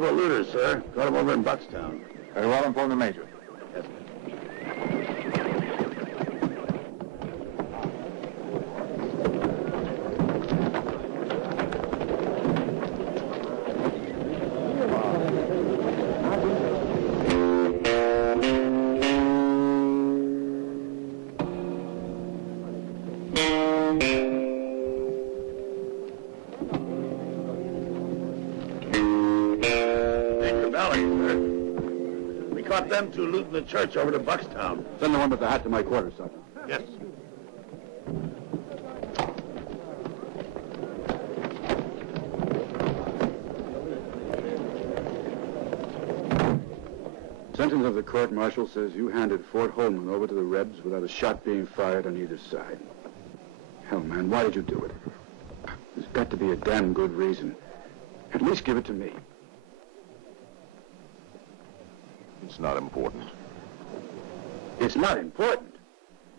couple of looters, sir. Caught them over in Buckstown. Very well, inform the Major. Yes, them two looting the church over to Buckstown. Send the one with the hat to my quarters, Sergeant. Yes. Sentence of the court-martial says you handed Fort Holman over to the Rebs without a shot being fired on either side. Hell, man, why did you do it? There's got to be a damn good reason. At least give it to me. It's not important. It's not important?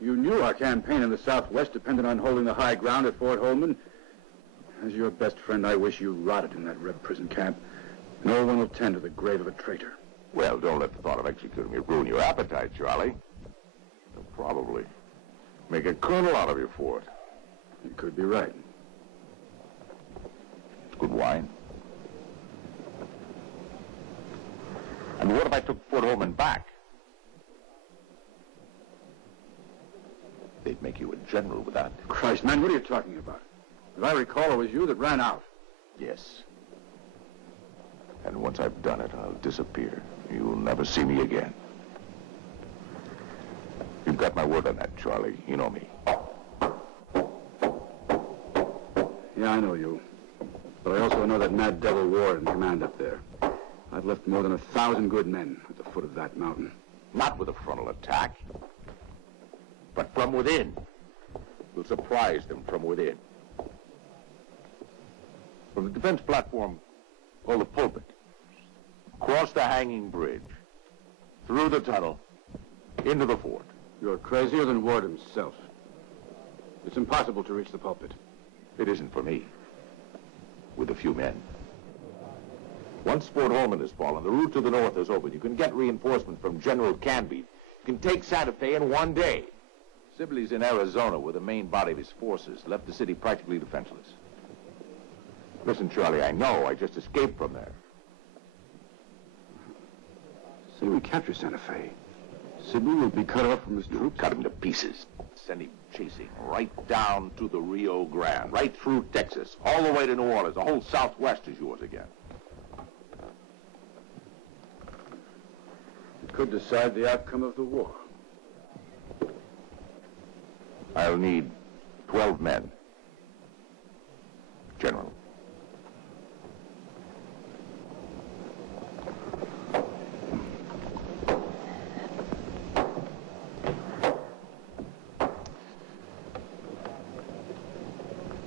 You knew our campaign in the Southwest depended on holding the high ground at Fort Holman. As your best friend, I wish you rotted in that Reb prison camp. No one will tend to the grave of a traitor. Well, don't let the thought of executing me ruin your appetite, Charlie. They'll probably make a colonel out of you for it. You could be right. It's good wine. And what if I took Fort Holman back? They'd make you a general with that. Christ, man, what are you talking about? If I recall, it was you that ran out. Yes. And once I've done it, I'll disappear. You'll never see me again. You've got my word on that, Charlie. You know me. Yeah, I know you. But I also know that mad devil Ward in command up there. I've left more than 1,000 good men at the foot of that mountain. Not with a frontal attack, but from within. We'll surprise them from within. From the defense platform called the pulpit, across the hanging bridge, through the tunnel, into the fort. You're crazier than Ward himself. It's impossible to reach the pulpit. It isn't for me. With a few men. Once Fort Holman has fallen, the route to the north is open. You can get reinforcement from General Canby. You can take Santa Fe in one day. Sibley's in Arizona, where the main body of his forces left the city practically defenseless. Listen, Charlie, I know. I just escaped from there. Say we capture Santa Fe. Sibley will be cut off from his troops. Cut him to pieces. Send him chasing right down to the Rio Grande, right through Texas, all the way to New Orleans. The whole Southwest is yours again. It could decide the outcome of the war. I'll need 12 men. General.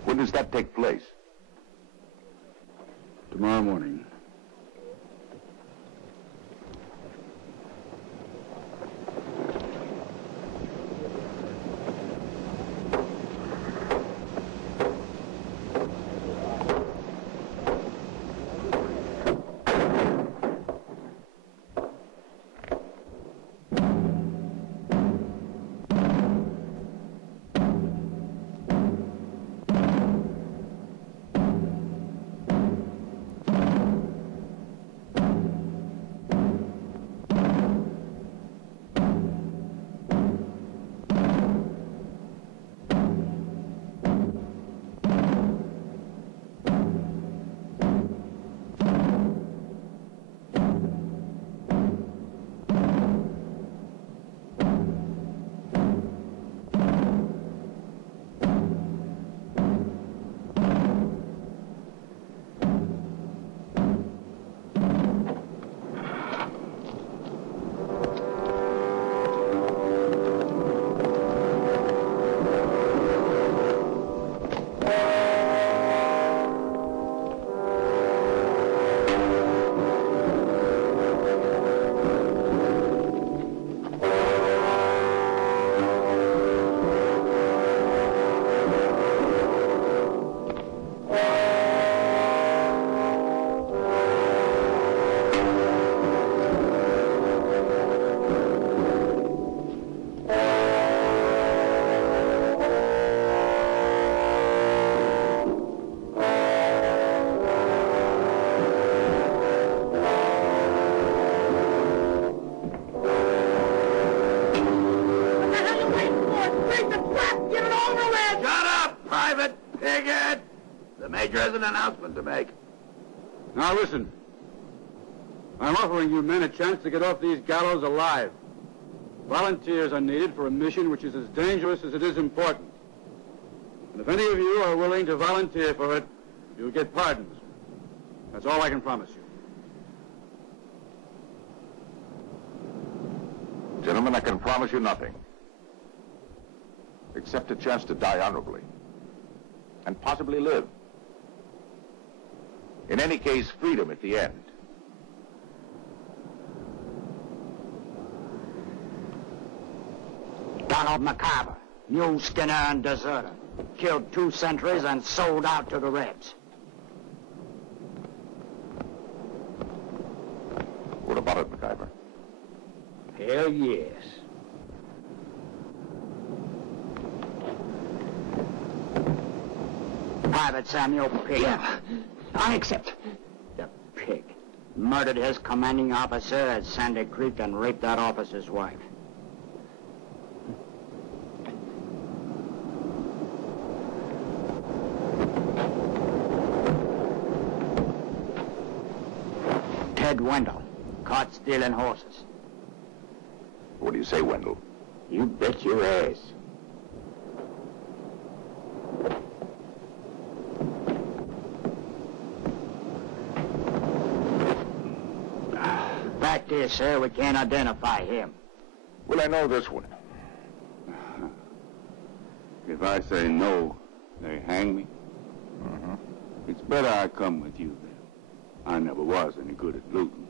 When does that take place? Tomorrow morning. Take the trap! Get it over with! Shut up, Private Piggott! The Major has an announcement to make. Now listen. I'm offering you men a chance to get off these gallows alive. Volunteers are needed for a mission which is as dangerous as it is important. And if any of you are willing to volunteer for it, you'll get pardons. That's all I can promise you. Gentlemen, I can promise you nothing. Except a chance to die honorably. And possibly live. In any case, freedom at the end. Donald McIver, mule skinner and deserter. Killed 2 sentries and sold out to the Rebs. What about it, McIver? Hell yes. Private Samuel Pig. Yeah, I accept. The pig. Murdered his commanding officer at Sandy Creek and raped that officer's wife. Ted Wendell, caught stealing horses. What do you say, Wendell? You bet your ass. Fact is, sir, we can't identify him. Well, I know this one. If I say no, they hang me. It's better I come with you then. I never was any good at looting.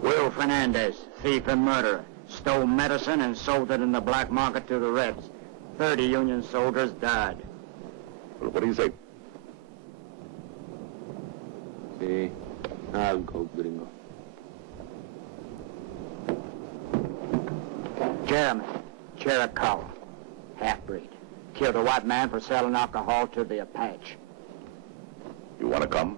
Will Fernandez, thief and murderer, stole medicine and sold it in the black market to the Rebs. 30 Union soldiers died. Well, what do you say? Sí, algo gringo. Jeremy, Chiricahua, half-breed. Killed a white man for selling alcohol to the Apache. You want to come?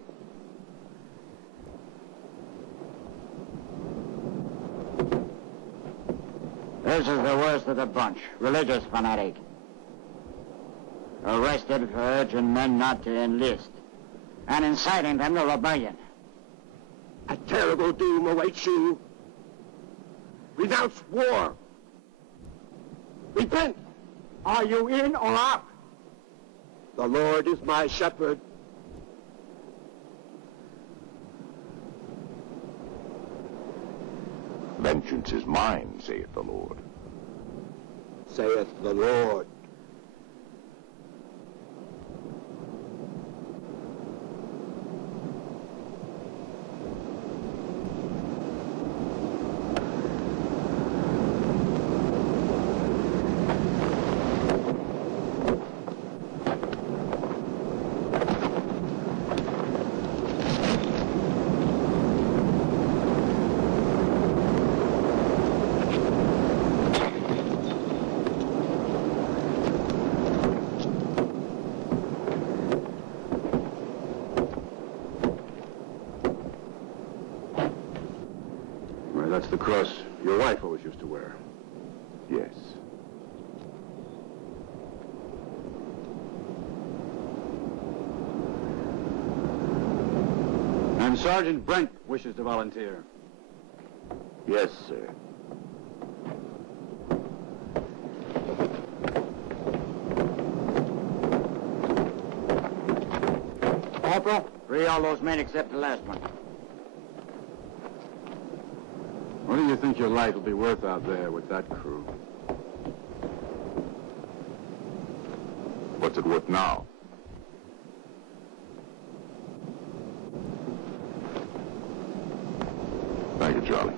This is the worst of the bunch. Religious fanatic. Arrested for urging men not to enlist. And inciting them to rebellion. A terrible doom awaits you. Renounce war. Repent. Are you in or out? The Lord is my shepherd. Vengeance is mine, saith the Lord. Saith the Lord. That's the cross your wife always used to wear. Yes. And Sergeant Brent wishes to volunteer. Yes, sir. Corporal, free all those men except the last one. What do you think your life will be worth out there with that crew? What's it worth now? Thank you, Charlie.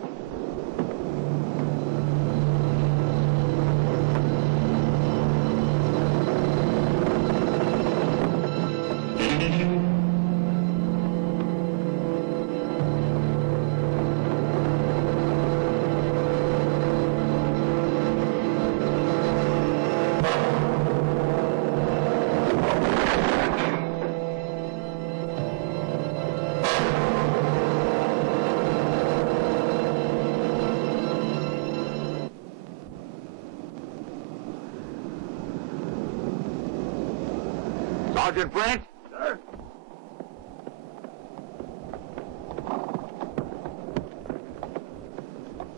Sergeant Brent? Sir?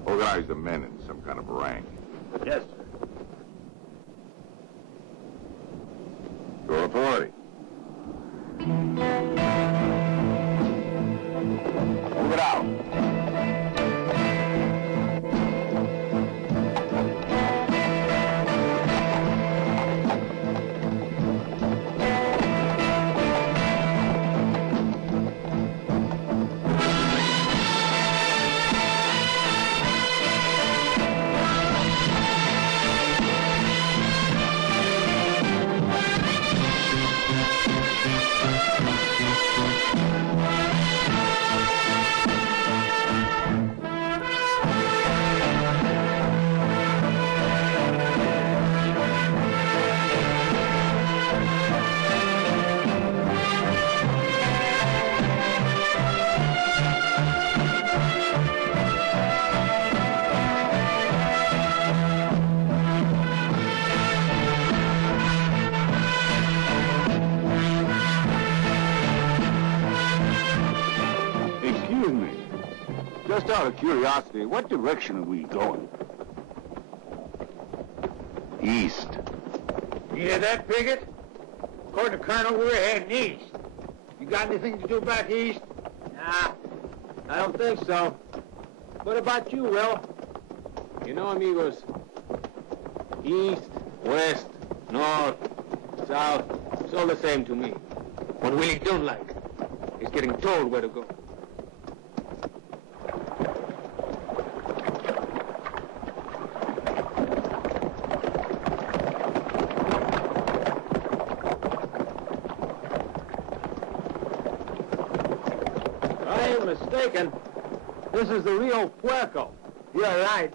Organize the men in some kind of rank. Yes, sir. Your authority. Move it out. Excuse me. Just out of curiosity, what direction are we going? East. You hear that, Piggott? According to Colonel, we're heading east. You got anything to do back east? Nah, I don't think so. What about you, Will? You know, amigos, east, west, north, south, it's all the same to me. What Willie don't like is getting told where to go. I ain't mistaken. This is the Rio Puerco. You're right.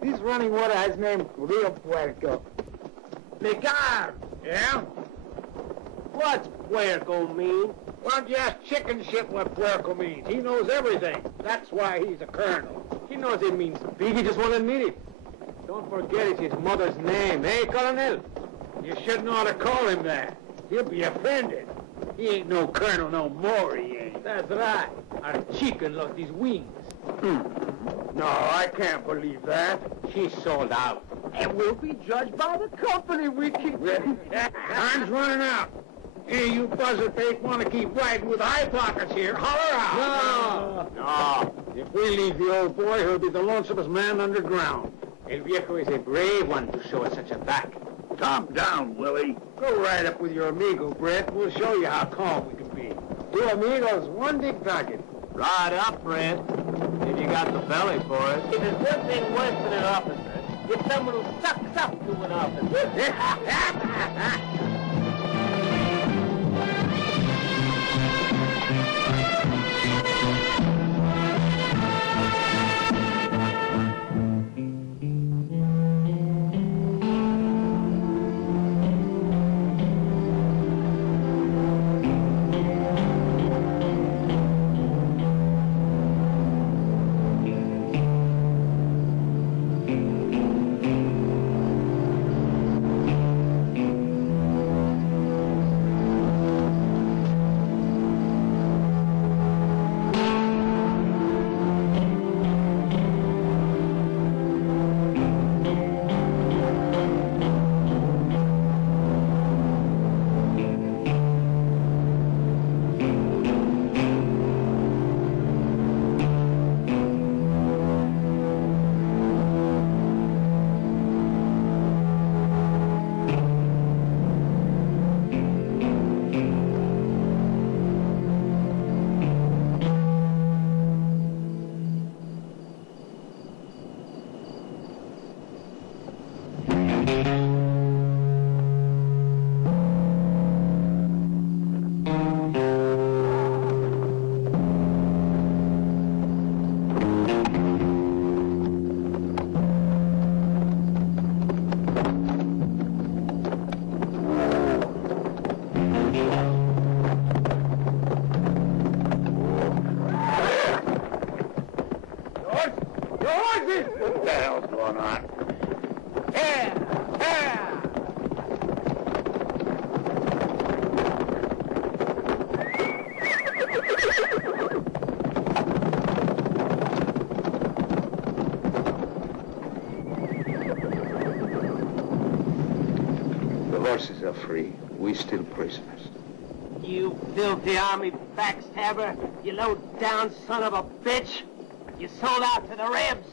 This running water has named Rio Puerco. Ligar! Yeah? What's Puerco mean? Why don't you ask Chicken Shit what Puerco means? He knows everything. That's why he's a colonel. He knows it means big, he just won't admit it. Don't forget it's his mother's name, eh, Colonel? You shouldn't ought to call him that. He'll be offended. He ain't no colonel no more, he ain't. That's right. Our chicken lost his wings. No, I can't believe that. She sold out. And we'll be judged by the company we keep. Time's running out. Hey, you buzzer-face want to keep riding with eye pockets here. Holler out. No. If we leave the old boy, he'll be the lonesomest man underground. El Viejo is a brave one to show us such a back. Calm down, Willie. Go right up with your amigo, Brett. We'll show you how calm we can be. Two amigos, one big target. Right up, Brent. If you got the belly for it. If there's one thing worse than an officer, it's someone who sucks up to an officer. What the hell's going on? Here! Here! horses are free. We still prisoners. You filthy army backstabber! You low-down son of a bitch! You sold out to the Rebs!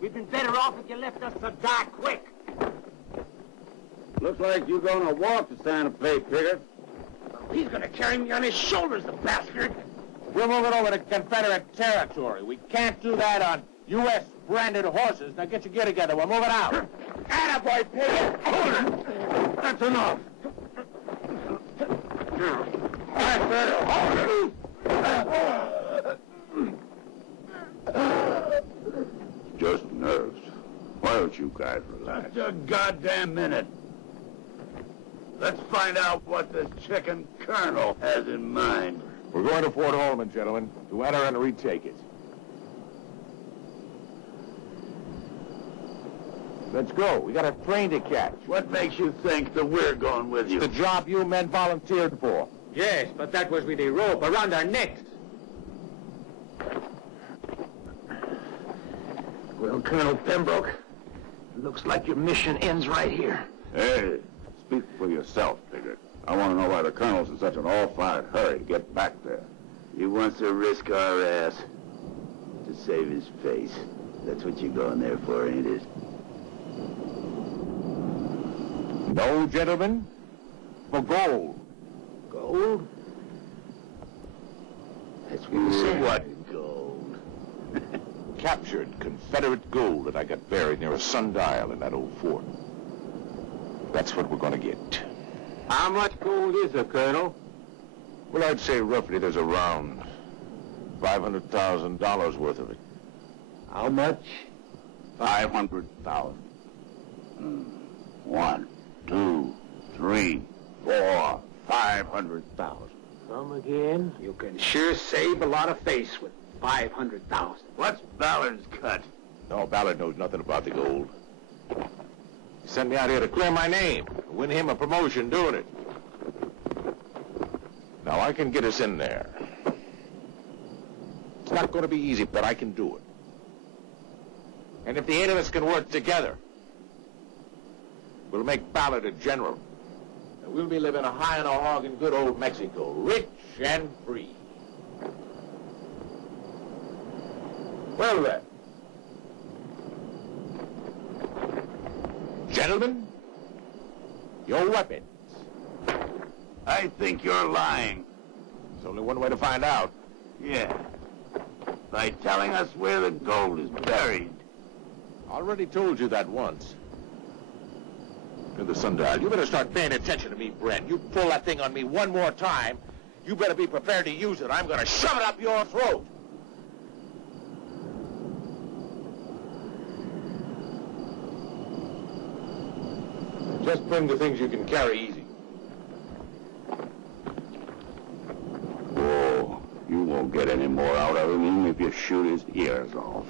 We'd been better off if you left us to die quick! Looks like you're gonna walk to Santa Fe, Piggott. He's gonna carry me on his shoulders, the bastard. We're moving over to Confederate territory. We can't do that on U.S. branded horses. Now get your gear together. We're moving out. Attaboy, Piggott! Hold it! That's enough. I said hold it! Just nerves. Why don't you guys relax? Just a goddamn minute. Let's find out what this chicken colonel has in mind. We're going to Fort Holman, gentlemen, to enter and retake it. Let's go. We got a train to catch. What makes you think that we're going with you? It's the job you men volunteered for. Yes, but that was with a rope around our necks. Well, Colonel Pembroke, looks like your mission ends right here. Hey, speak for yourself, Piggott. I want to know why the colonel's in such an all-fired hurry to get back there. He wants to risk our ass to save his face. That's what you're going there for, ain't it? No, gentlemen. For gold. Gold? That's what you say. What gold? Captured Confederate gold that I got buried near a sundial in that old fort. That's what we're going to get. How much gold is there, Colonel? Well, I'd say roughly there's around $500,000 worth of it. How much? 500,000. 1, 2, 3, 4, 500,000. Come again? You can sure save a lot of face with 500,000. What's Ballard's cut? No, Ballard knows nothing about the gold. He sent me out here to clear my name, win him a promotion doing it. Now, I can get us in there. It's not going to be easy, but I can do it. And if the 8 of us can work together, we'll make Ballard a general. And we'll be living a high on a hog in good old Mexico, rich and free. Well, then. Gentlemen, your weapons. I think you're lying. There's only one way to find out. Yeah. By telling us where the gold is buried. Already told you that once. In the sundial. You better start paying attention to me, Brent. You pull that thing on me one more time, you better be prepared to use it. I'm going to shove it up your throat. Just bring the things you can carry easy. Oh, you won't get any more out of him even if you shoot his ears off.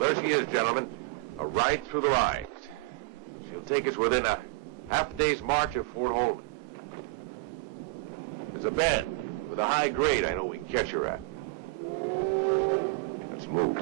There she is, gentlemen. A ride through the lines. She'll take us within a half-day's march of Fort Holman. There's a bend with a high grade I know we can catch her at. Let's move.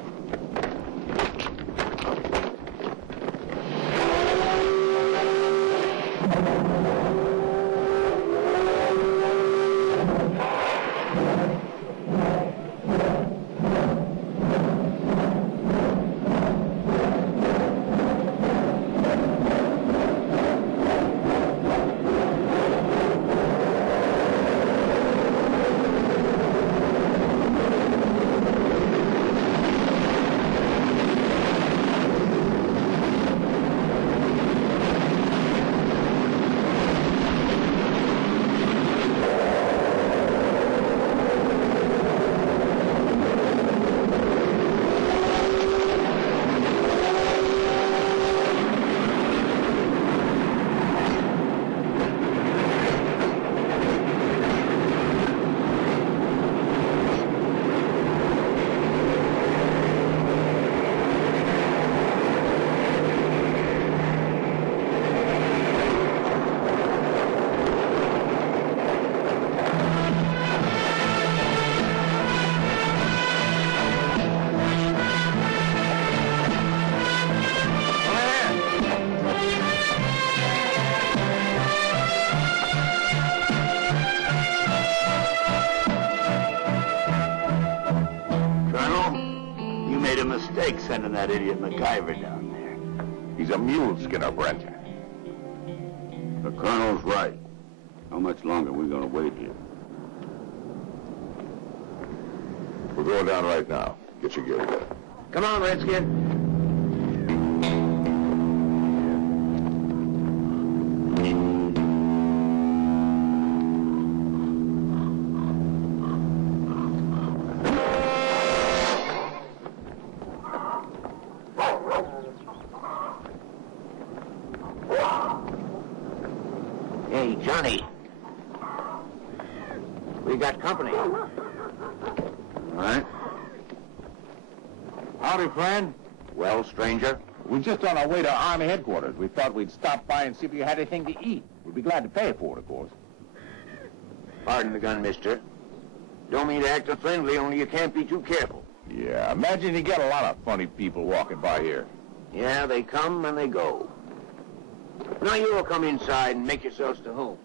mistake sending that idiot MacGyver down there. He's a mule skinner, Brent. The Colonel's right. How much longer are we going to wait here? We're going down right now. Get your gear together. Come on, Redskin. Hey, Johnny. We got company. All right. Howdy, friend. Well, stranger? We're just on our way to Army headquarters. We thought we'd stop by and see if you had anything to eat. We'd be glad to pay for it, of course. Pardon the gun, mister. Don't mean to act friendly, only you can't be too careful. Yeah, imagine you get a lot of funny people walking by here. Yeah, they come and they go. Now you all come inside and make yourselves to home.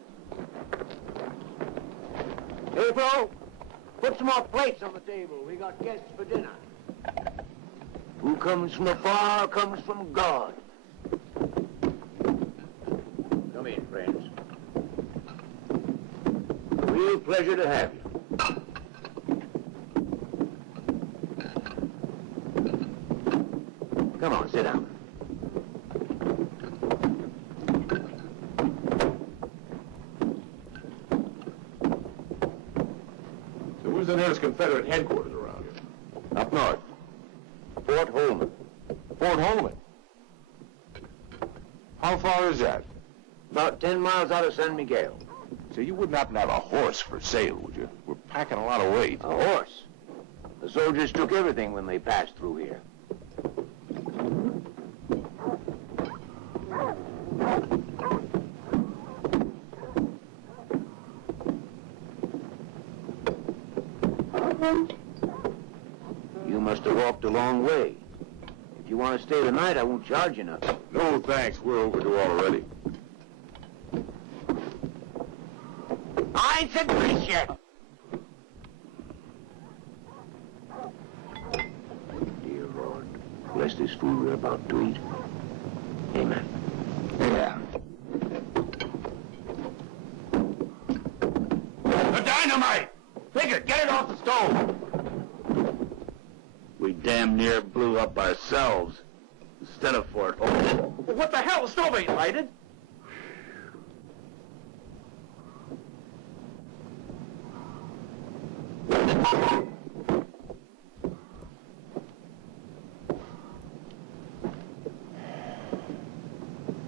Hey, bro, put some more plates on the table. We got guests for dinner. Who comes from afar comes from God. Come in, friends. Real pleasure to have you. Come on, sit down. So where's the nearest Confederate headquarters around here? Up north. Fort Holman. Fort Holman. How far is that? About 10 miles out of San Miguel. So you wouldn't happen to have a horse for sale, would you? We're packing a lot of weight. A horse. The soldiers took everything when they passed through here. You must have walked a long way. If you want to stay the night, I won't charge you nothing. No, thanks. We're overdue already. I ain't said grace yet. Dear Lord, bless this food we're about to eat. Amen. Yeah. The dynamite! Figure, get it off the stove! We damn near blew up ourselves instead of Fort Holman. What the hell? The stove ain't lighted.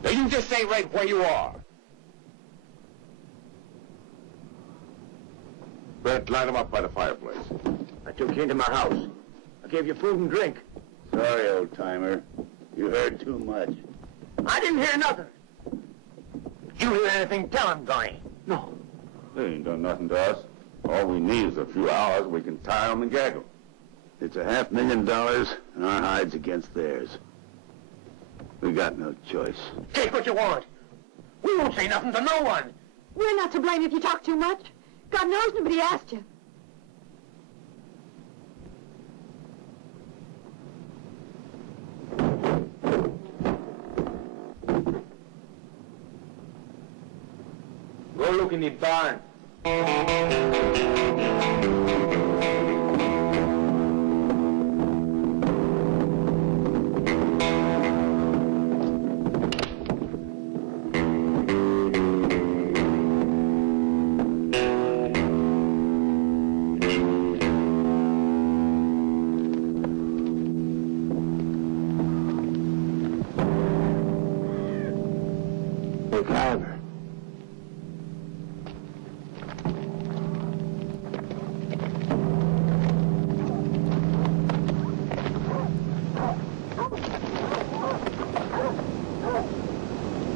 Now you just stay right where you are. Brent, line them up by the fireplace. I took you into my house. I gave you food and drink. Sorry, old-timer. You heard too much. I didn't hear nothing. Did you hear anything? Tell him, Donnie. No. They ain't done nothing to us. All we need is a few hours. We can tie them and gag them. It's $500,000 and our hides against theirs. We got no choice. Take what you want. We won't say nothing to no one. We're not to blame if you talk too much. God knows nobody asked you. Go look in the barn. MacGyver.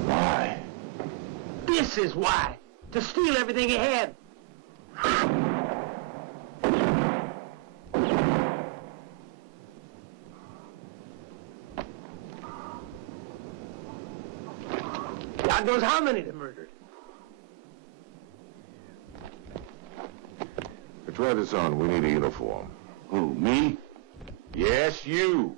Why? This is why. To steal everything he had. God knows how many they murdered. Try this on. We need a uniform. Who, me? Yes, you.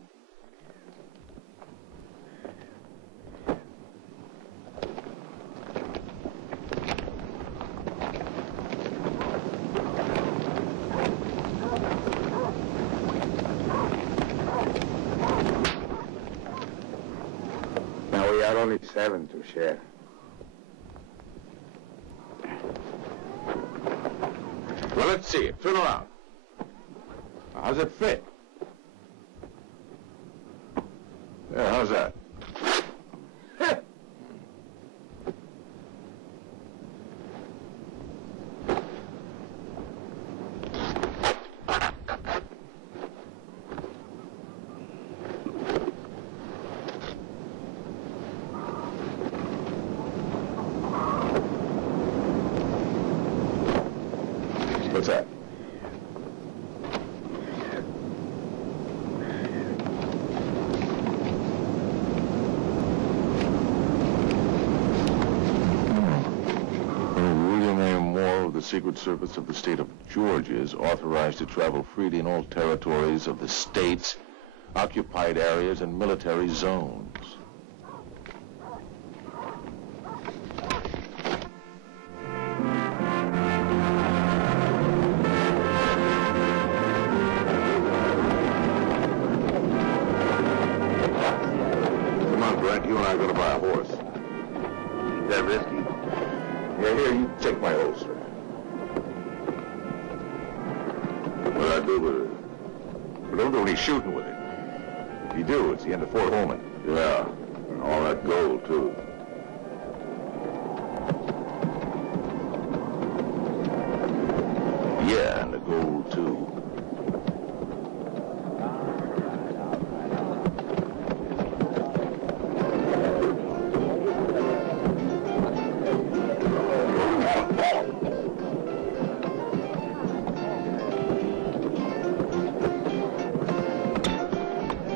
got only 7 to share. Well, let's see it. Turn around. How's it fit? Yeah, how's that? What's that? William A. Moore of the Secret Service of the state of Georgia is authorized to travel freely in all territories of the states, occupied areas, and military zones. You and I are going to buy a horse. Is that risky? Yeah, here, you take my holster. What'll I do with it? But don't do any shooting with it. If you do, it's the end of Fort Holman. Yeah, and all that gold, too. Yeah, and the gold, too.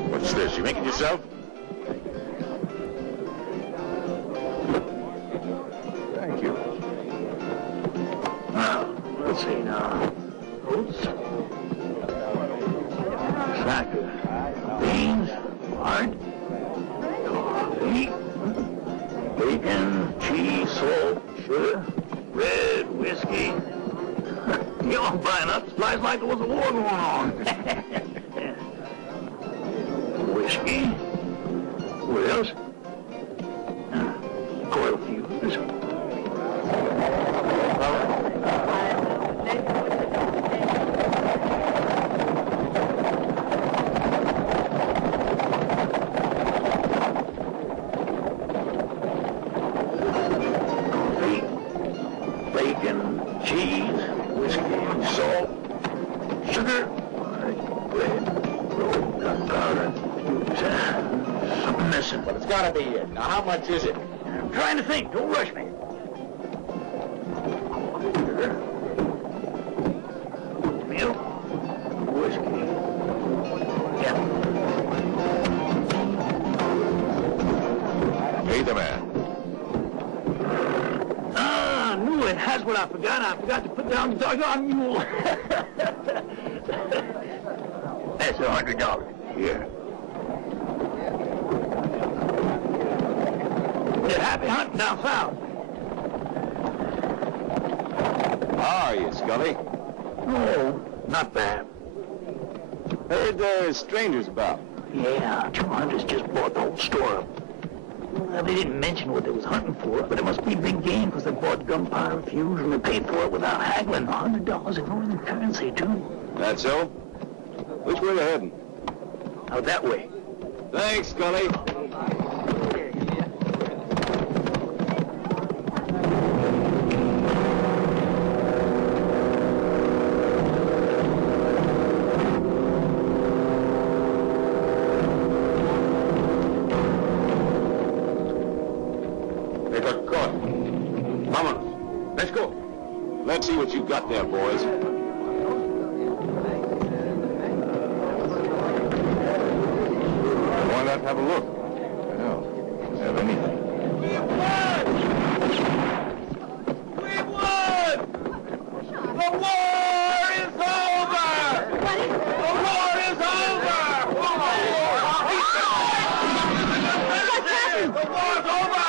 What's this? You making yourself? Thank you. Now, let's see now. Oats, cracker, beans, lard, coffee, bacon, cheese, salt, sugar, red whiskey. You're buying up supplies like there was a war going on. Whiskey. What else? Coil fuse. Coffee, bacon, cheese, whiskey, salt, sugar, bread, gunpowder. Something missing. But it's got to be it. Now, how much is it? I'm trying to think. Don't rush me. Sugar, milk, whiskey. Yeah. Pay the man. Ah, I knew it. That's what I forgot. I forgot to put down the doggone mule. That's $100. Here. Yeah, happy hunting down south. How are you, Scully? Oh, not bad. Heard there's strangers about. Yeah, 2 hunters just bought the whole store up. Well, they didn't mention what they was hunting for, but it must be big game because they bought gunpowder fuse and they paid for it without haggling. $100 in northern currency, too. That so? Which way you heading? Out that way. Thanks, Scully. They got caught. Vámonos. Let's go. Let's see what you got there, boys. Why not have a look? Hell, don't have anything. We won! We won! The war is over! The war is over! The war's over!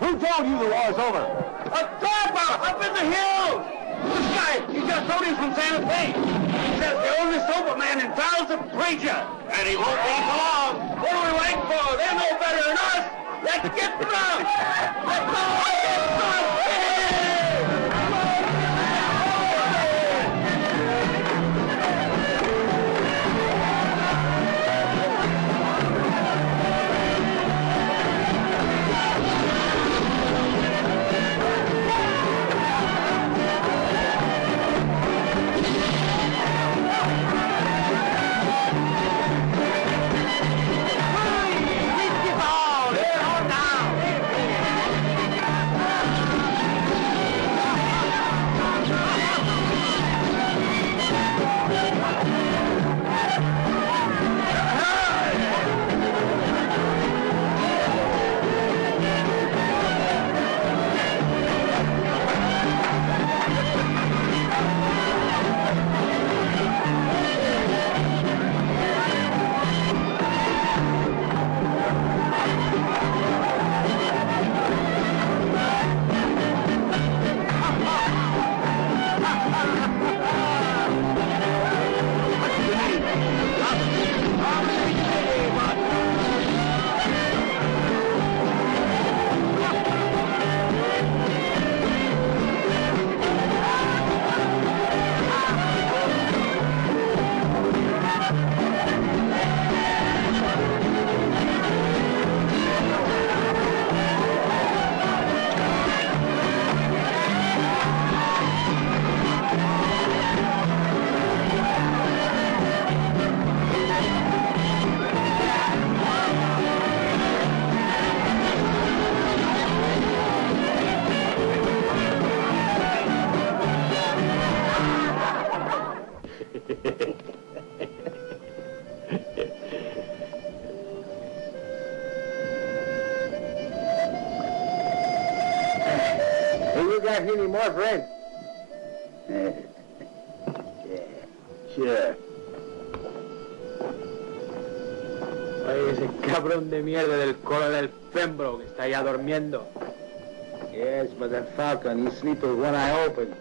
Who told you the war's over? A trapper up in the hills! This guy, he just rode in from Santa Fe. says the only sober man in town's a preacher. And he won't be for long. What are we waiting for? They're no better than us. Let's get drunk. Let's go get drunk. Got any more, friend? Sure. Oye, ese cabrón de mierda del coronel Pembroke está ya durmiendo. Yes, but that Falcon, he's sleeping with one eye open.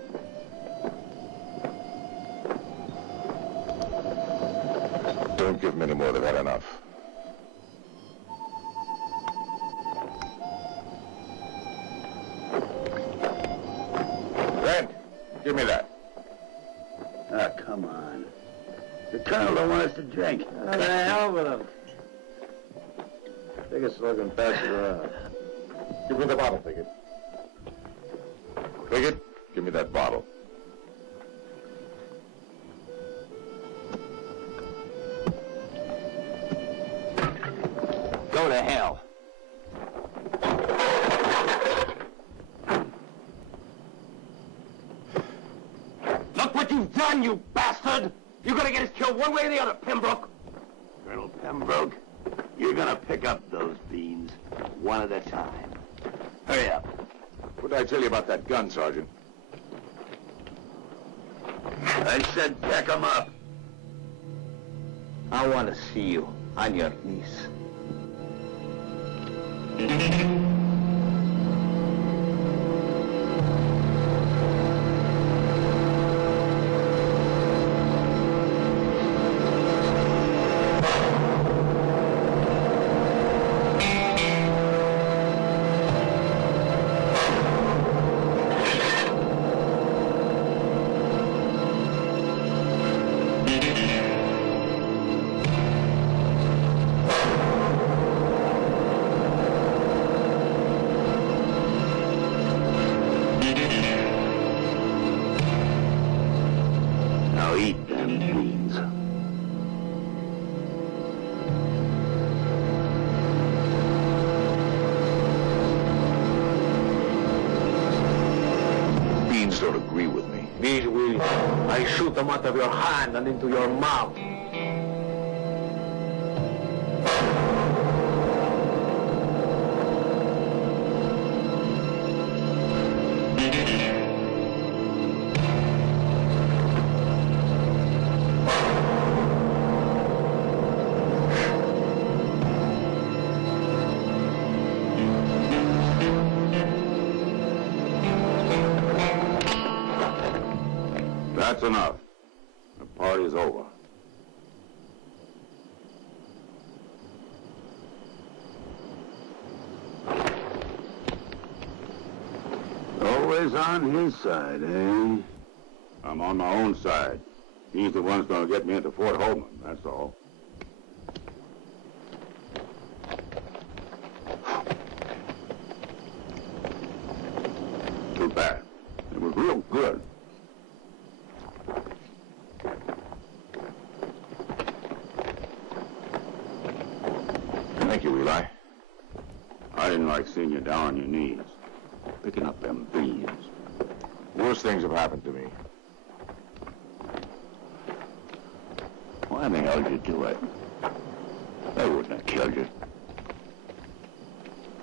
Don't give him any more. They've had enough. Brent, give me that. Ah, come on. The colonel don't want us to drink. What the hell with him? Take a slug and pass it around. Give me the bottle, Piggott. Piggott, give me that bottle. Go to hell. Look what you've done, you bastard! You're gonna get us killed one way or the other, Pembroke. Colonel Pembroke, you're gonna pick up those beans one at a time. Hurry up. What did I tell you about that gun, Sergeant? I said pick 'em up. I want to see you on your knees. Now eat them beans. Beans don't agree with me. These will. I shoot them out of your hand and into your mouth. That's enough. The party's over. Always on his side, eh? I'm on my own side. He's the one who's going to get me into Fort Holman, that's all. Too bad. It was real good. Thank you, Eli. I didn't like seeing you down on your knees, picking up them beans. Worse things have happened to me. Why the hell did you do it? They wouldn't have killed you.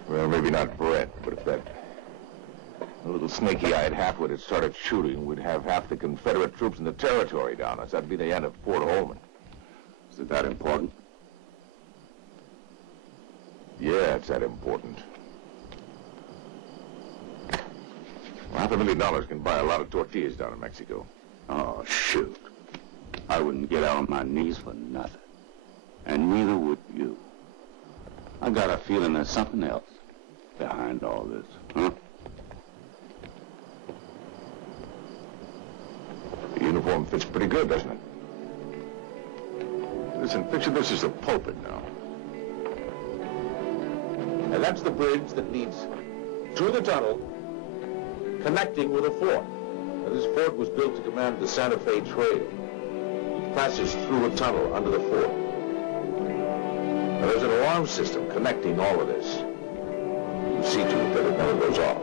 Well, maybe not Brett, but if that little snaky-eyed halfwit had started shooting, we'd have half the Confederate troops in the territory down us. That'd be the end of Fort Holman. Is it that important? Yeah, it's that important. $500,000 can buy a lot of tortillas down in Mexico. Oh, shoot. I wouldn't get out on my knees for nothing. And neither would you. I got a feeling there's something else behind all this, huh? The uniform fits pretty good, doesn't it? Listen, picture this as a pulpit now. And that's the bridge that leads through the tunnel, connecting with a fort. Now, this fort was built to command the Santa Fe Trail. It passes through a tunnel under the fort. Now, there's an alarm system connecting all of this. You see to it that it never goes off.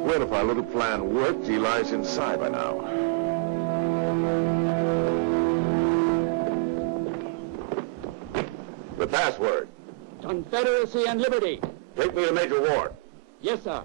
Well, if our little plan worked, he lies inside by now. The password. Confederacy and liberty. Take me to Major Ward. Yes, sir.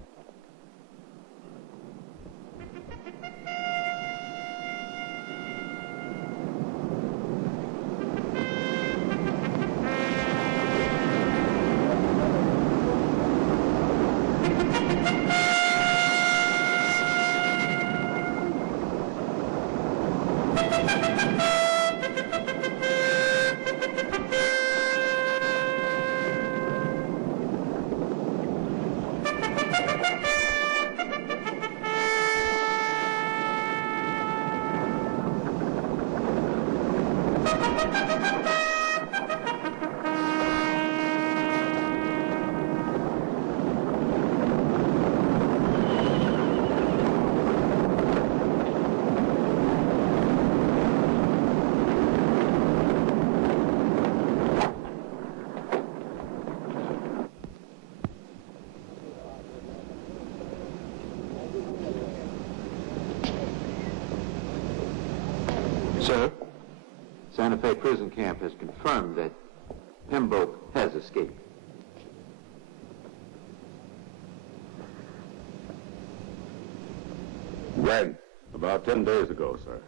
Santa Fe prison camp has confirmed that Pembroke has escaped. When? About 10 days ago, sir.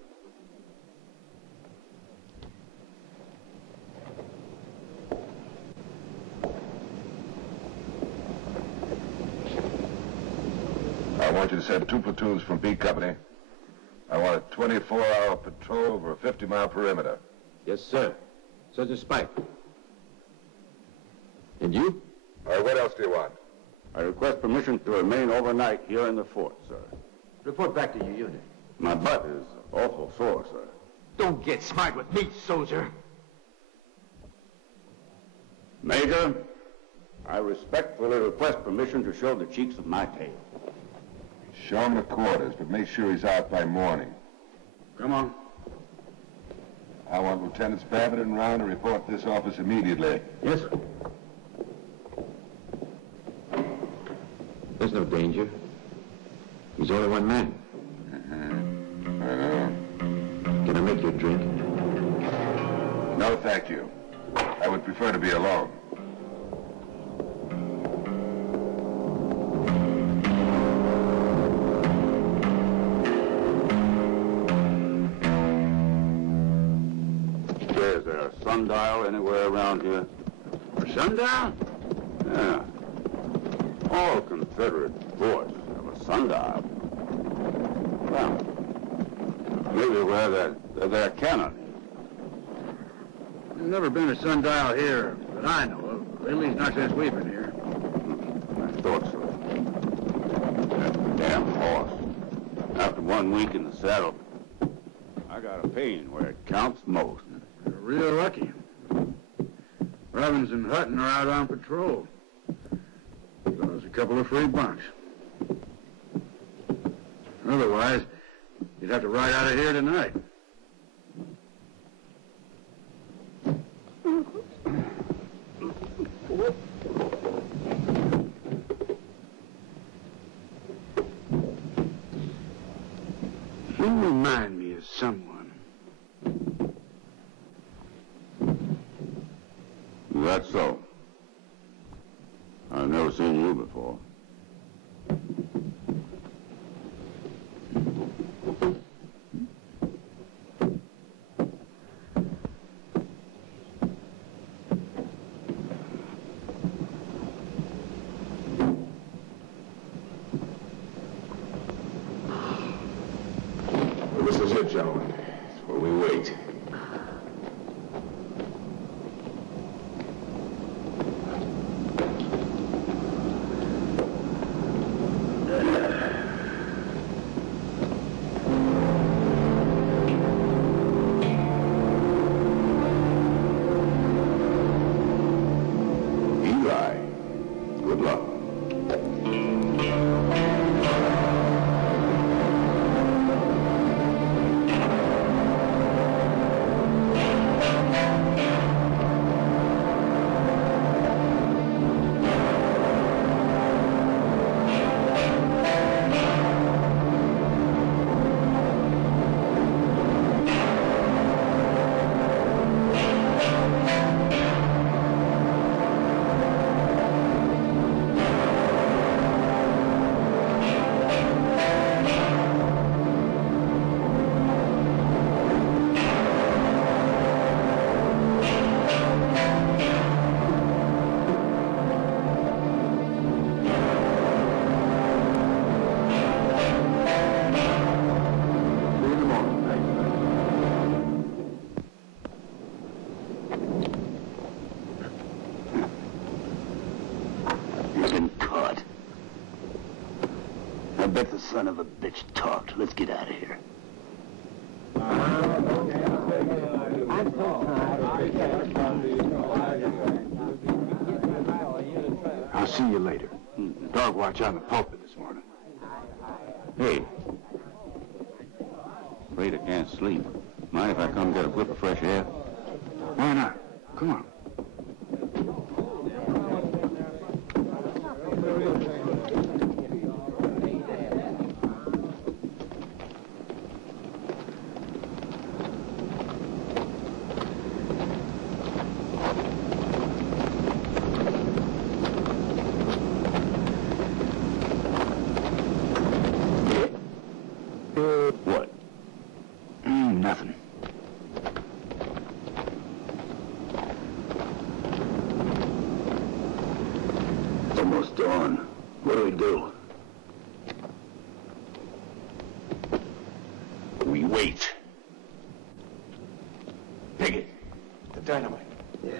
I want you to send 2 platoons from B Company. I want a 24-hour patrol over a 50-mile perimeter. Yes, sir. Sergeant Spike. And you? All right, what else do you want? I request permission to remain overnight here in the fort, sir. Report back to your unit. My butt is awful sore, sir. Don't get smart with me, soldier. Major, I respectfully request permission to show the cheeks of my tail. Show him the quarters, but make sure he's out by morning. Come on. I want Lieutenants Babbitt and Round to report this office immediately. Yes, sir. There's no danger. He's only one man. I know. Can I make you a drink? No, thank you. I would prefer to be alone. Is there a sundial anywhere around here? A sundial? Yeah. All Confederate forts have a sundial. Well, maybe where their cannon is. There's never been a sundial here that I know of. At least not since we've been here. I thought so. That damn horse. After 1 week in the saddle, I got a pain where it counts most. You're real lucky. Robbins and Hutton are out on patrol. So there's a couple of free bunks. Otherwise, you'd have to ride out of here tonight. You remind me of someone. That's so. I've never seen you before. This is it, gentlemen. It's where we wait. Eli, good luck. You've been caught. I bet the son of a bitch talked. Let's get out of here. I'll see you later. Dog watch on the pulpit this morning. Hey. Afraid I can't sleep. Mind if I come get a whiff of fresh air? Why not? Come on. on. What do we do? We wait. Take it. The dynamite. Yeah.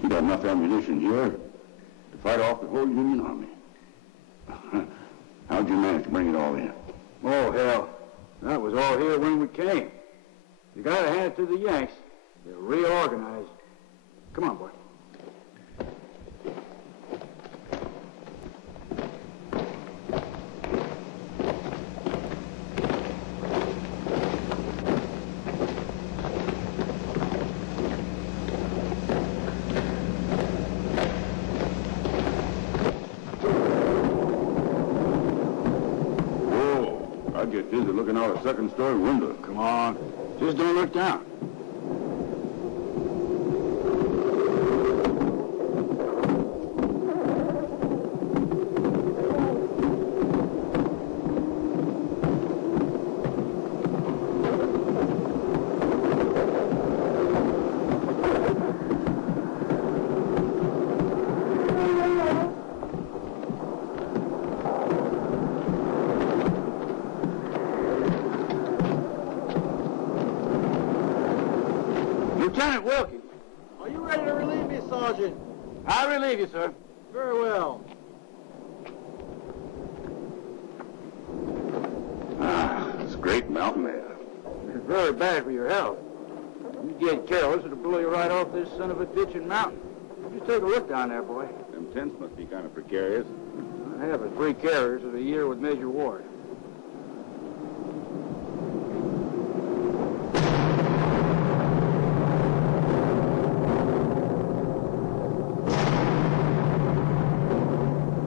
You got enough ammunition here to fight off the whole Union Army. How'd you manage to bring it all in? Oh, hell. That was all here when we came. You gotta hand it to the Yanks. They're reorganized. Come on, boy. I get dizzy looking out a second-story window. Come on. Just don't look down. Lieutenant Wilkins. Are you ready to relieve me, Sergeant? I relieve you, sir. Very well. It's great mountain air. It's very bad for your health. You get careless, it'll blow you right off this son of a ditching mountain. Just take a look down there, boy. Them tents must be kind of precarious. I have 3 carriers of the year with Major Ward.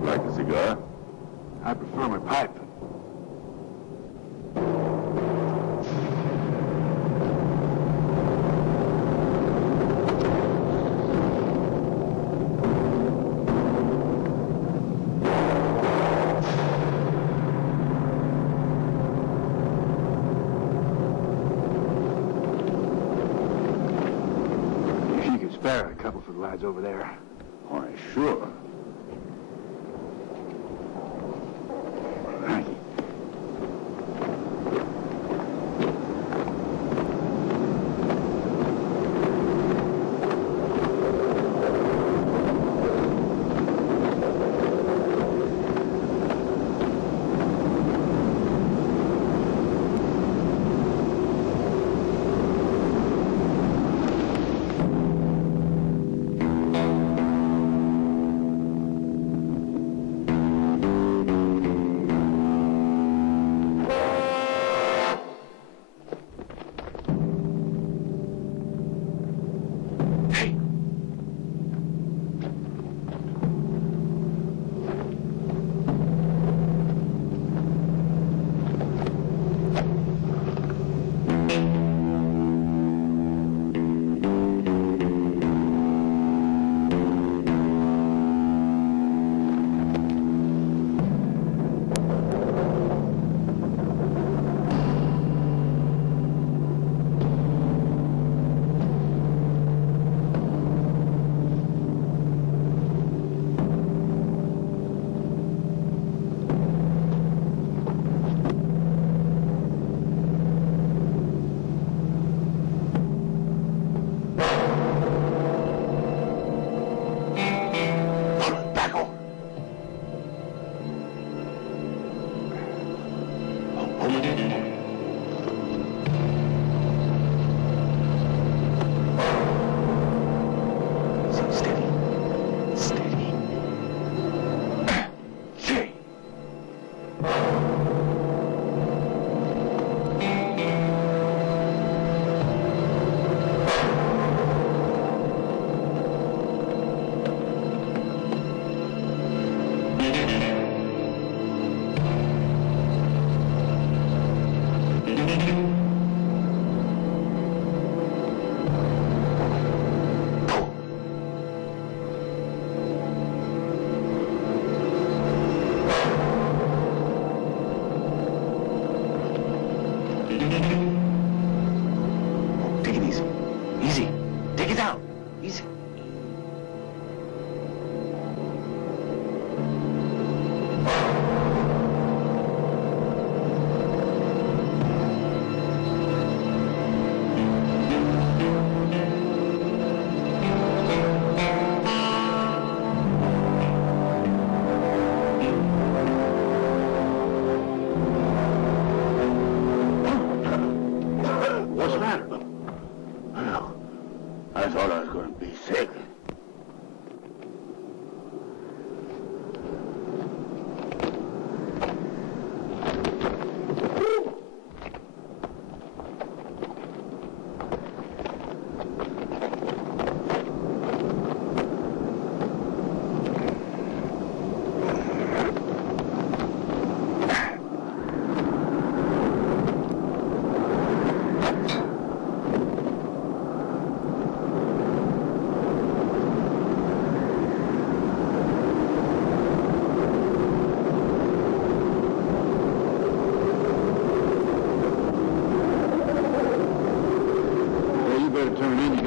Like a cigar? I prefer my pipe. If you could spare a couple for the lads over there. Why, sure. Thank you.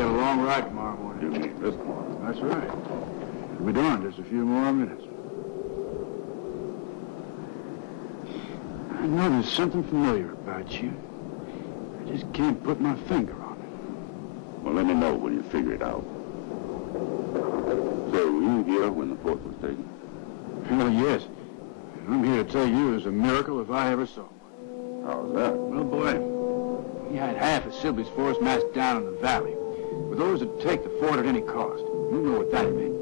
got a long ride tomorrow morning. You mean this morning? That's right. We'll be done in just a few more minutes. I know there's something familiar about you. I just can't put my finger on it. Well, let me know when you figure it out. So, were you here when the fort was taken? Well, yes. And I'm here to tell you it was a miracle if I ever saw one. How's that? Well, boy, he had half of Sibley's force massed down in the valley, with those that take the fort at any cost. You know what that meant.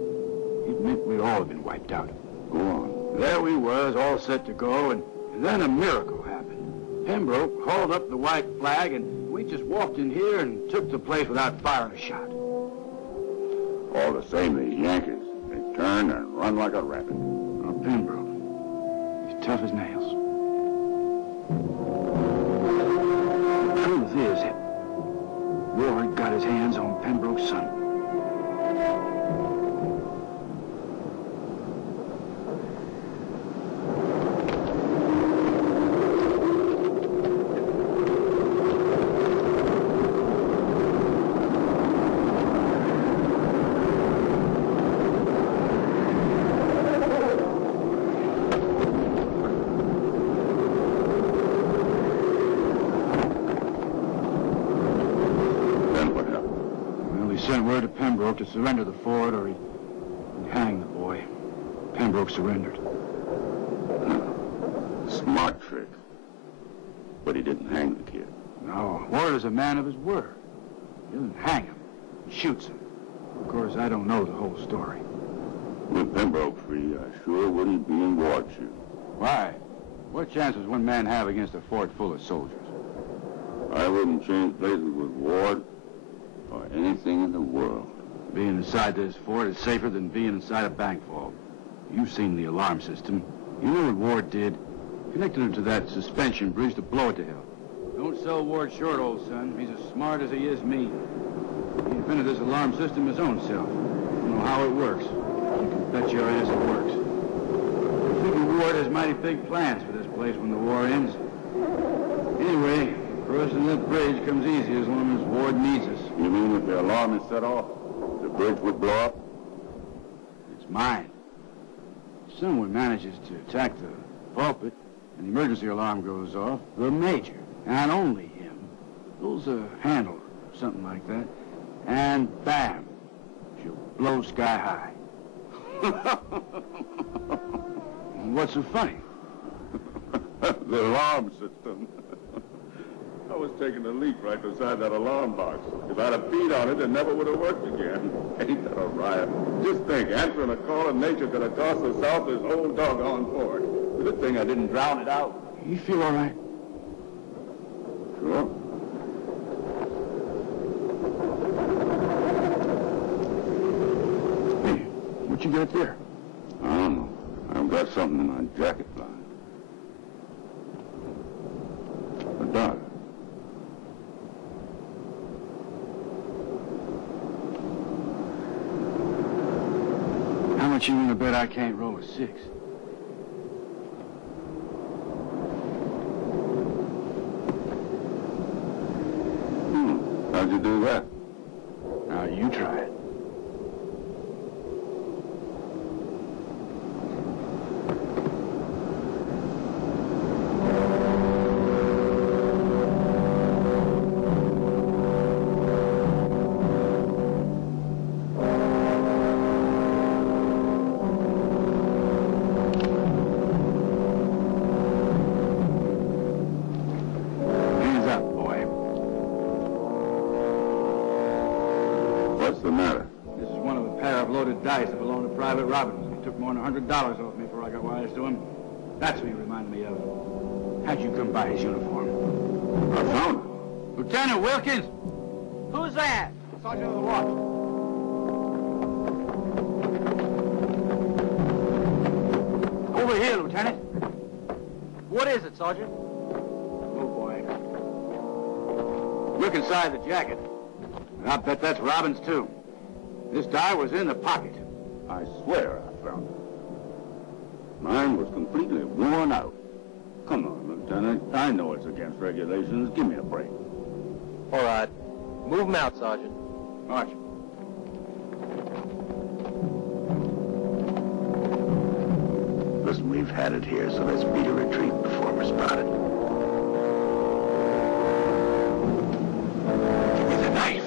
It meant we'd all have been wiped out. Go on. There we was, all set to go, and then a miracle happened. Pembroke hauled up the white flag, and we just walked in here and took the place without firing a shot. All the same, these Yankees, they turn and run like a rabbit. Oh, Pembroke, he's tough as nails. The truth is, Ward got his hands on Pembroke's son. Sent word to Pembroke to surrender the fort or he'd hang the boy. Pembroke surrendered. Smart trick. But he didn't hang the kid. No, Ward is a man of his word. He doesn't hang him. He shoots him. Of course, I don't know the whole story. With Pembroke free, I sure wouldn't be in Ward's shoes. Why? What chance does one man have against a fort full of soldiers? I wouldn't change places with Ward or anything in the world. Being inside this fort is safer than being inside a bank vault. You've seen the alarm system. You know what Ward did. Connected him to that suspension bridge to blow it to hell. Don't sell Ward short, old son. He's as smart as he is mean. He invented this alarm system his own self. You know how it works. You can bet your ass it works. I think Ward has mighty big plans for this place when the war ends. Anyway, crossing that bridge comes easy as long as Ward needs us. You mean if the alarm is set off, the bridge would blow up? It's mine. If someone manages to attack the pulpit and the emergency alarm goes off, the major, and only him, pulls a handle or something like that, and bam, she'll blow sky high. What's so funny? The alarm system. I was taking a leak right beside that alarm box. If I'd have peed on it, it never would have worked again. Ain't that a riot? Just think, answering a call of nature could have cost the South this whole doggone fort. Good thing I didn't drown it out. You feel all right? Sure. Hey, what you got there? I don't know. I've got something in my jacket line. A dollar. How much you want to bet I can't roll a 6? How'd you do that? Now, you try it. Hands up, boy. What's the matter? This is one of a pair of loaded dice that belonged to Private Robbins. He took more than $100 off me before I got wise to him. That's what he reminded me of. How'd you come by his uniform? I found it. Lieutenant Wilkins! Who's that? Sergeant of the watch. Over here, Lieutenant. What is it, Sergeant? Oh, boy. Look inside the jacket. And I bet that's Robbins, too. This die was in the pocket. I swear I found it. Mine was completely worn out. Come on, Lieutenant. I know it's against regulations. Give me a break. All right. Move him out, Sergeant. March. Listen, we've had it here, so let's beat a retreat before we're spotted. Give me the knife.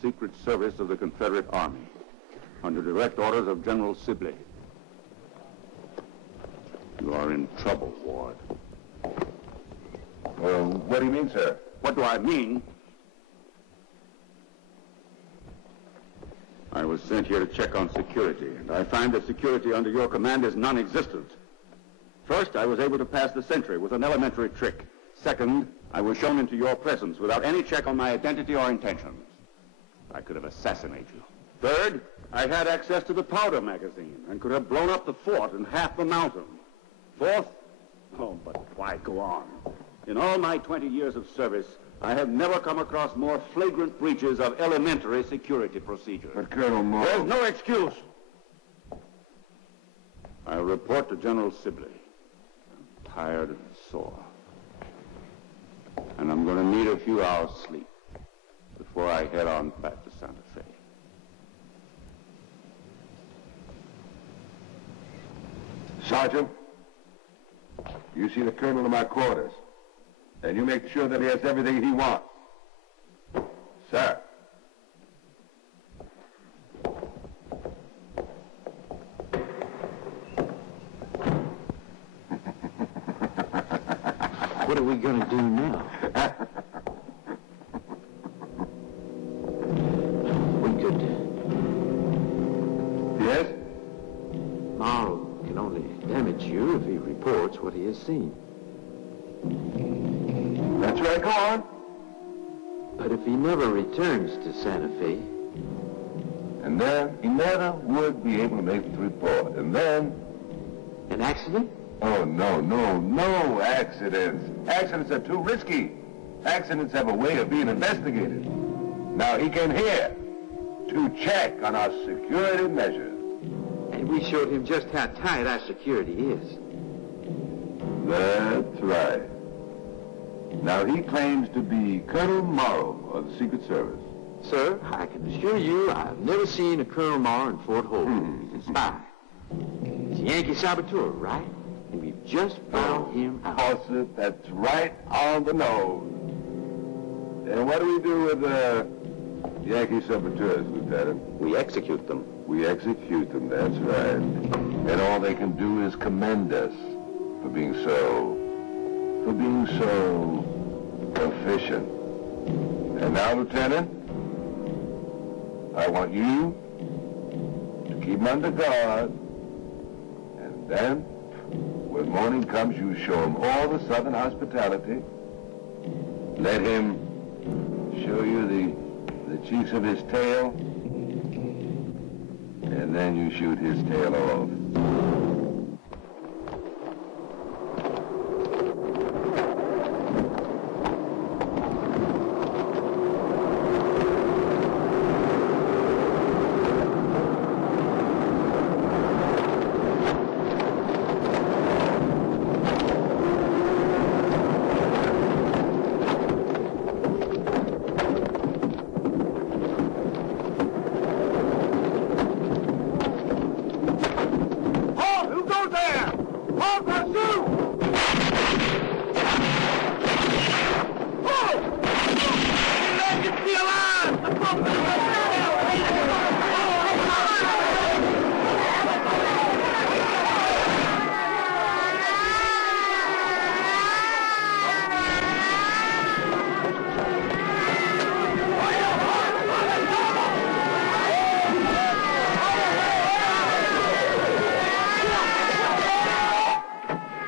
Secret Service of the Confederate Army, under direct orders of General Sibley. You are in trouble, Ward. Well, what do you mean, sir? What do I mean? I was sent here to check on security, and I find that security under your command is non-existent. First, I was able to pass the sentry with an elementary trick. Second, I was shown into your presence without any check on my identity or intentions. I could have assassinated you. Third, I had access to the powder magazine and could have blown up the fort and half the mountain. Fourth, oh, but why go on? In all my 20 years of service, I have never come across more flagrant breaches of elementary security procedures. But, Colonel Moore... There's no excuse. I'll report to General Sibley. I'm tired and sore. And I'm going to need a few hours' sleep before I head on back to Santa Fe. Sergeant, you see the colonel in my quarters, and you make sure that he has everything he wants. Sir. What are we going to do now? We could... Yes? Marl can only damage you if he reports what he has seen. That's right, go on. But if he never returns to Santa Fe... And then he never would be able to make the report. And then... An accident? Oh, no accidents. Accidents are too risky. Accidents have a way of being investigated. Now, he can hear. to check on our security measures. And we showed him just how tight our security is. That's right. Now, he claims to be Colonel Morrow of the Secret Service. Sir, I can assure you I've never seen a Colonel Morrow in Fort Holman. Spy. He's a Yankee saboteur, right? And we've just found him out. Fawcett, that's right on the nose. And what do we do with Yankee saboteurs, Lieutenant? We execute them. We execute them, that's right. And all they can do is commend us for being so efficient. And now, Lieutenant, I want you to keep him under guard, and then, when morning comes, you show him all the Southern hospitality. Let him show you the cheeks of his tail, and then you shoot his tail off.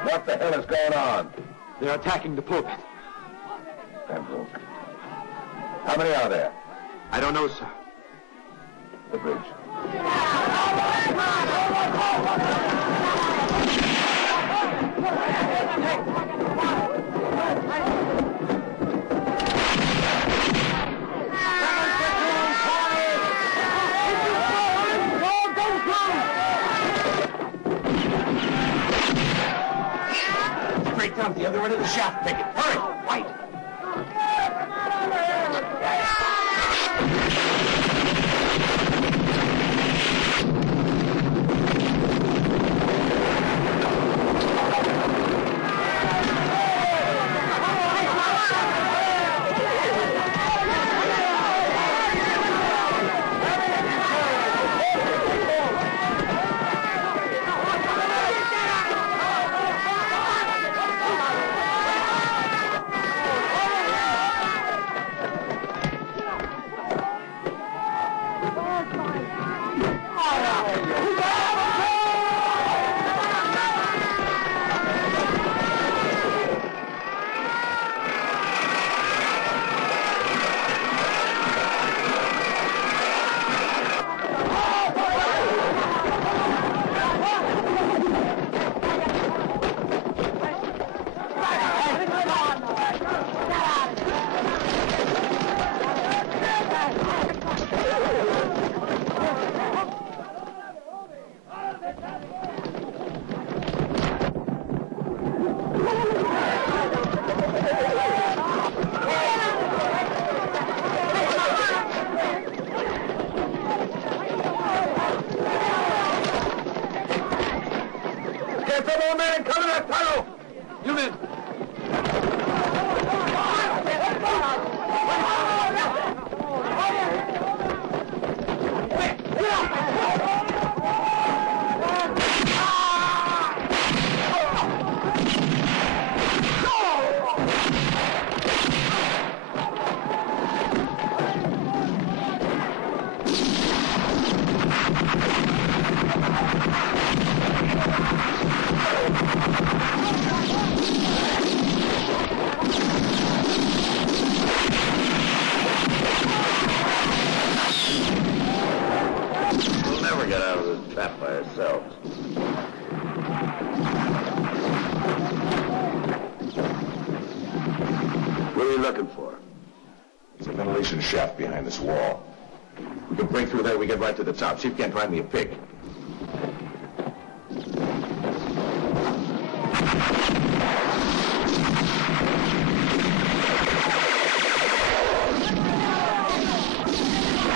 What the hell is going on? They're attacking the pulpit. Pembroke. How many are there? I don't know, sir. The bridge. Straight down the other end of the shaft. Take it. Hurry. White. What are you looking for? There's a ventilation shaft behind this wall. We can break through there, we get right to the top. See if you can't find me a pick.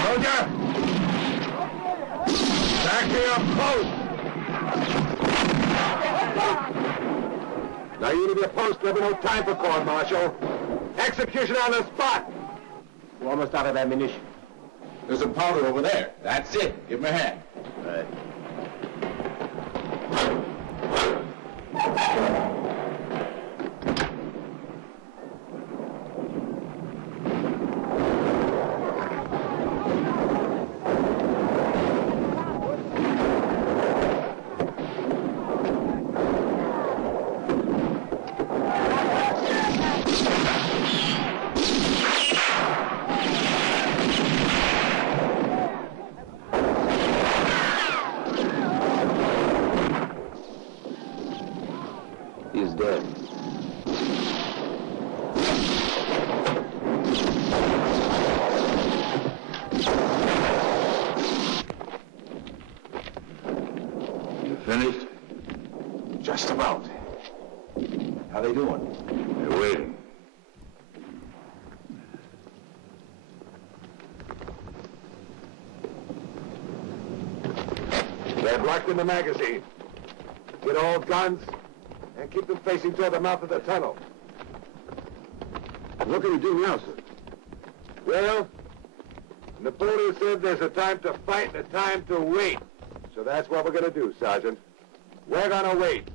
Soldier! Back to your post! Now you to your post, there'll be no time for court, Marshal. Execution on the spot! We're almost out of ammunition. There's some powder over there. That's it. Give him a hand. Right. He's dead. You finished? Just about. How they doing? They're waiting. They're blocked in the magazine. Get all guns and keep them facing toward the mouth of the tunnel. What can we do now, sir? Well, Napoleon said there's a time to fight and a time to wait. So that's what we're going to do, Sergeant. We're going to wait.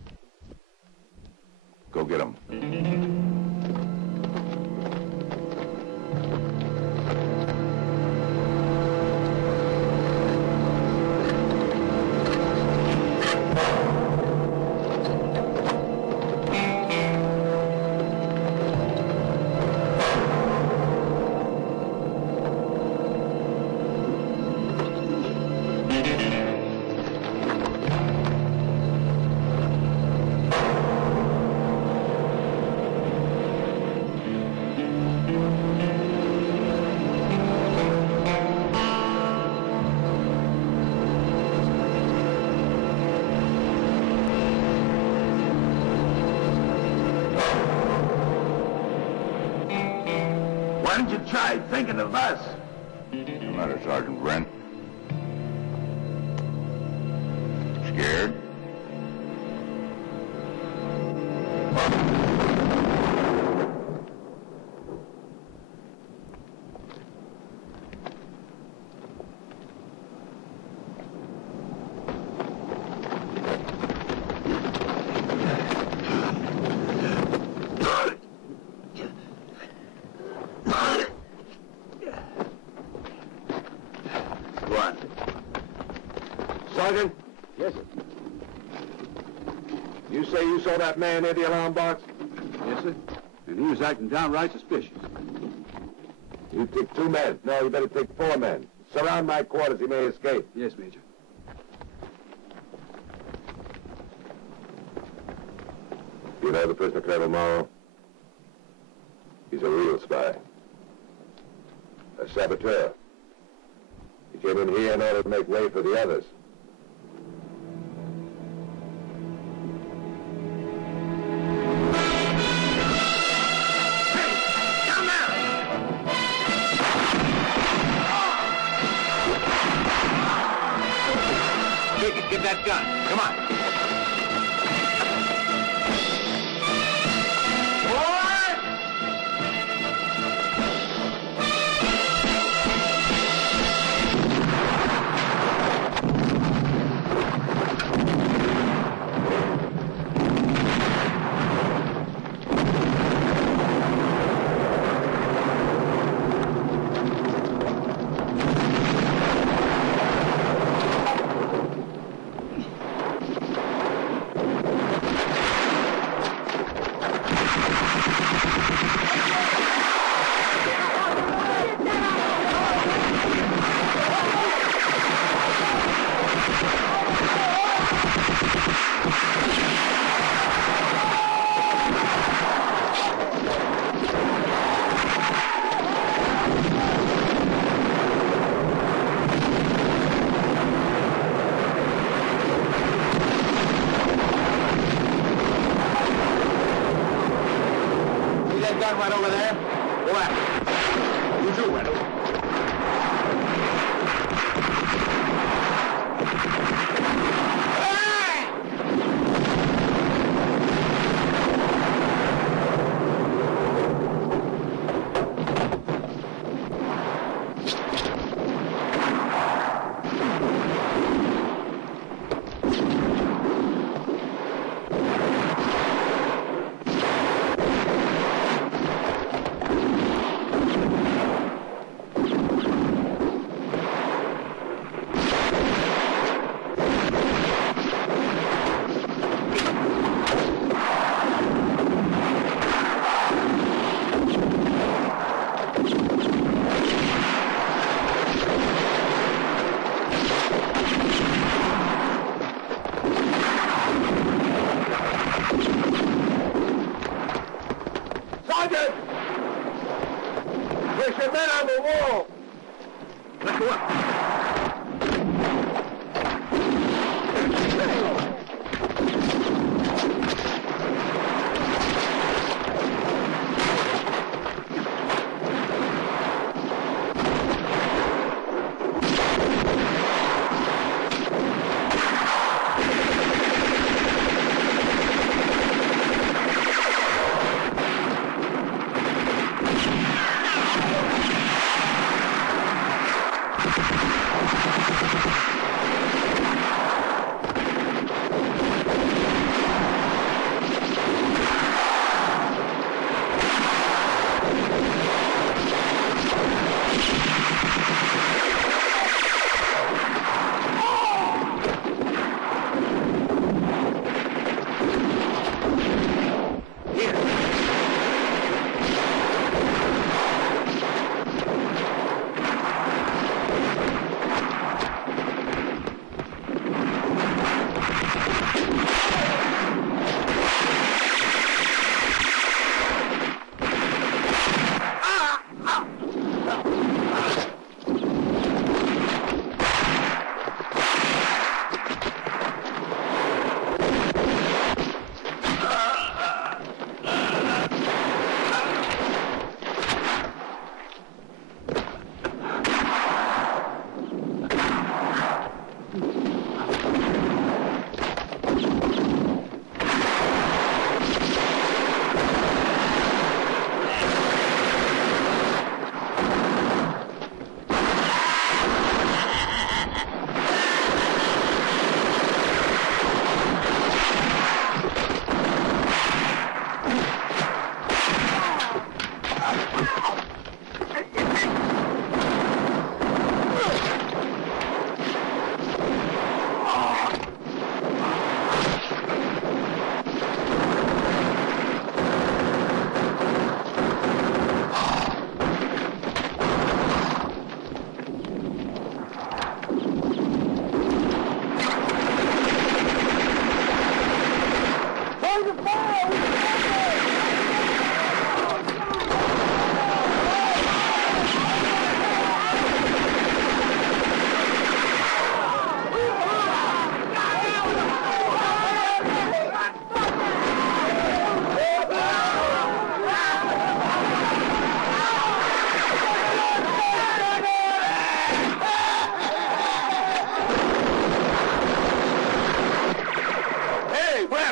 Go get them. Why don't you try thinking of us? What's the matter, Sergeant Brent? Scared? Sergeant? Yes, sir. You say you saw that man near the alarm box? Yes, sir. And he was acting downright suspicious. You take 2 men. No, you better take 4 men. Surround my quarters. He may escape. Yes, Major. You know the prisoner, Colonel Morrow? He's a real spy. A saboteur. He came in here in order to make way for the others. Get that gun. Come on. gun right over there? Go after it. You too, Reynolds. Sergeant! There's your men on the wall! Let's go up.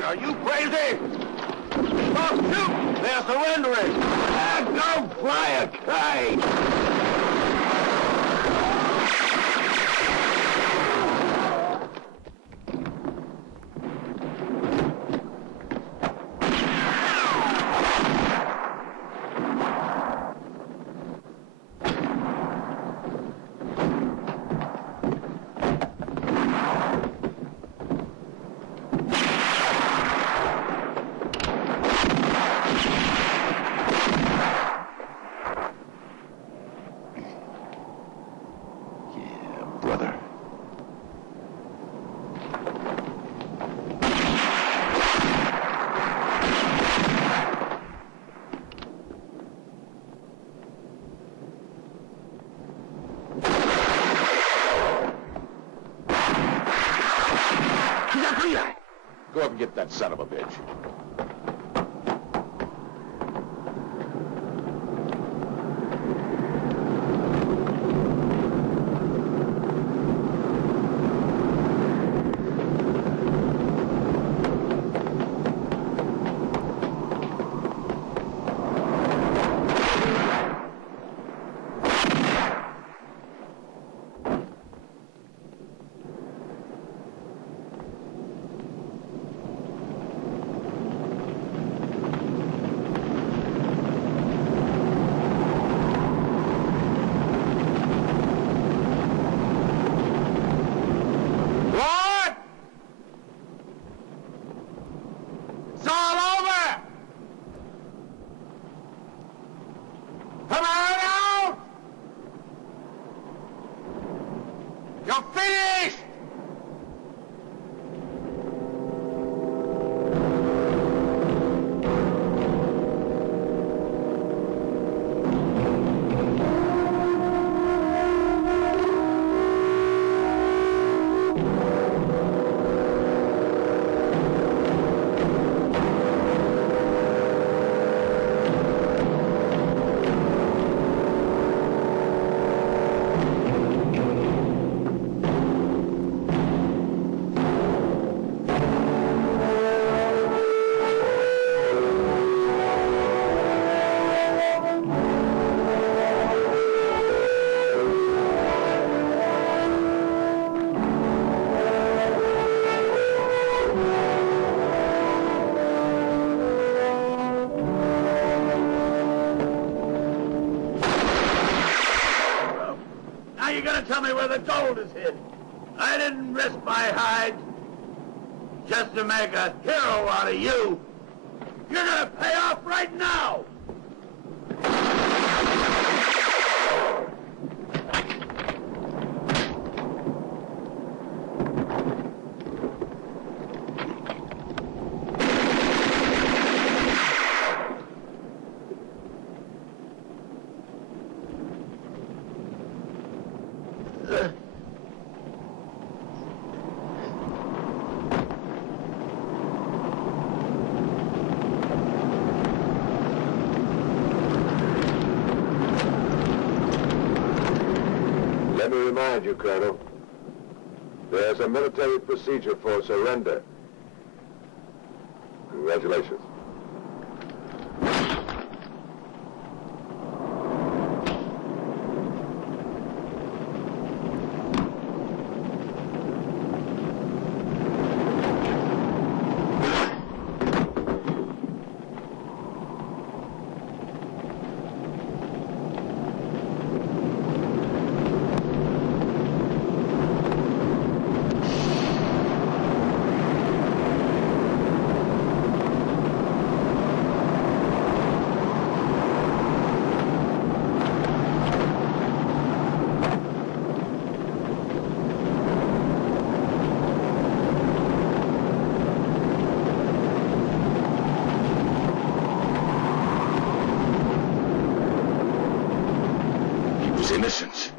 Are you crazy? Stop shooting! They're surrendering! Go fly a kite! Go up and get that son of a bitch. tell me where the gold is hid. I didn't risk my hide just to make a hero out of you. You're gonna pay off right now. Let me remind you, Colonel, there's a military procedure for surrender. Congratulations. Innocent.